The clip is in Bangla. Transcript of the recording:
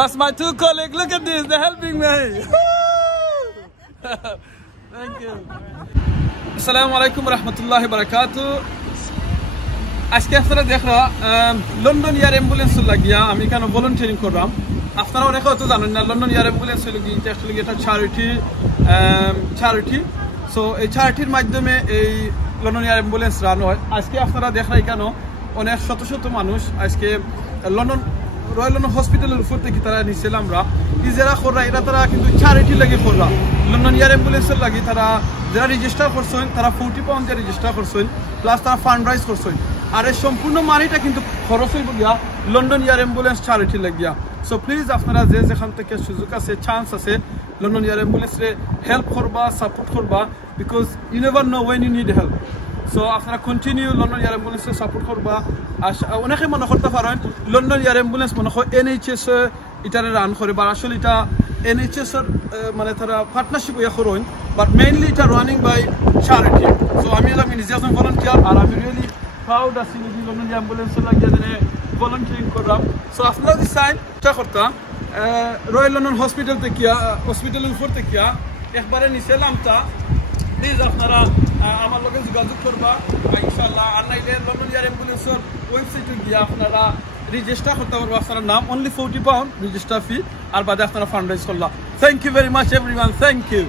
Plus my two colleagues, look at this, they're helping me. Thank you. Assalamu alaikum warahmatullahi wabarakatuh. আজকে আপনারা দেখরা লন্ডন এয়ার অ্যাম্বুলেন্স লাগিয়া আমি কেন ভলান্টিয়ারিং করলাম আপনারা অনেকে হয়তো জানেন না লন্ডন এয়ার অ্যাম্বুলেন্স লাগি এটা চ্যারিটি সো এই চ্যারিটির মাধ্যমে এই লন্ডন এয়ার অ্যাম্বুলেন্স রান হয় আজকে আপনারা দেখরাই কেন অনেক শত শত মানুষ আজকে লন্ডন রয়্যাল লন্ডন হসপিটালের উপর থেকে তারা নিছিল আমরা ইজারা কররা এরা তারা কিন্তু চ্যারিটি লাগি কররা লন্ডন এয়ার অ্যাম্বুলেন্সের লাগি তারা যারা রেজিস্টার করছেন তারা 40 পাউন্ড দিয়ে রেজিস্টার করছেন প্লাস তারা ফান্ড রাইজ করছেন আর এই সম্পূর্ণ মানিটা কিন্তু খরচ হইব গিয়া লন্ডন এয়ার অ্যাম্বুলেন্স চ্যারিটি লাগিয়া সো প্লিজ আপনারা যে যেখান থেকে সুযোগ আছে চান্স আছে লন্ডন এয়ার অ্যাম্বুলেন্সে হেল্প করবা সাপোর্ট করবা because you never know when you need help so আপনারা কন্টিনিউ লন্ডন এয়ার অ্যাম্বুলেন্সে সাপোর্ট করবা আর অনেকে মনে করতে পারেন লন্ডন এয়ার অ্যাম্বুলেন্স মনে হয় NHS এটারে রান করে বা আসলে এটা NHS এর মানে তারা পার্টনারশিপ ইয়া করেন বাট মেইনলি এটা রানিং বাই চ্যারিটি সো আমি নিজে একজন ভলান্টিয়ার আর আমি রিয়েলি proud আছি যে লন্ডন অ্যাম্বুলেন্স লাগিয়ে দিনে ভলান্টিয়ারিং করলাম সো আপনারা যদি চান চেষ্টা করতাম রয়্যাল লন্ডন হসপিটালের উপর থেকে একবারে নিচে নামতা প্লিজ আপনারা আমার লগে যোগাযোগ করবা ইনশাআল্লাহ আর নাইলে লন্ডন এয়ার অ্যাম্বুলেন্সের ওয়েবসাইটে গিয়ে আপনারা রেজিস্টার করতে পারবা আপনার নাম অনলি 40 পাউন্ড রেজিস্টার ফি আর বাদে আপনারা ফান্ড রাইজ করলা thank you very much everyone thank you